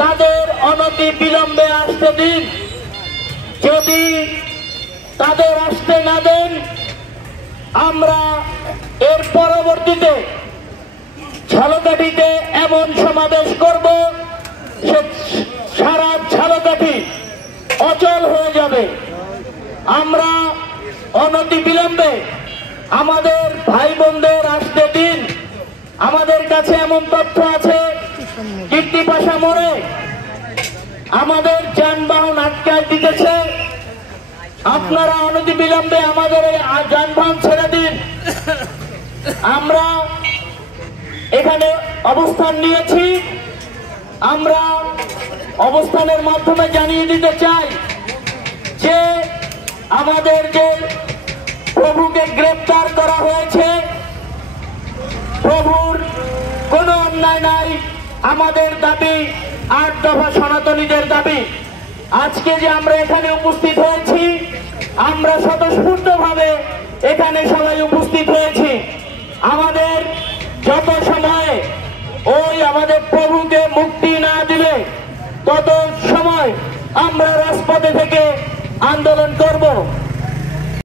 তাদের অনতি বিলম্বে আসতে দিন। যদি তাদের আসতে না দেন, আমরা এর পরবর্তীতে ঝালকাঠিতে এমন সমাবেশ করব, সারা ঝালকাঠি অচল হয়ে যাবে। আমরা অনতি বিলম্বে আমাদের ভাই বোনদের আসতে দিন। আমাদের কাছে এমন তথ্য আছে, কীর্তিপাশা মোড়ে আমাদের যানবাহন আটকায় দিতেছে। আপনারা অনতি বিলম্বে আমাদের এই যানবাহন ছেড়ে দিন। আমরা এখানে অবস্থান নিয়েছি। আমরা অবস্থানের মাধ্যমে জানিয়ে দিতে চাই যে আমাদের যে প্রভুকে গ্রেপ্তার করা হয়েছে, প্রভুর কোনো অন্যায় নাই। আমাদের দাবি ৮ দফা সনাতনীদের দাবি। আজকে যে আমরা এখানে উপস্থিত হয়েছি, আমরা স্বতঃস্ফূর্তভাবে এখানে সবাই উপস্থিত হয়েছি। আমাদের যত সময় ওই আমাদের প্রভুকে মুক্তি না দিলে তত সময় আমরা রাজপথে থেকে আন্দোলন করব।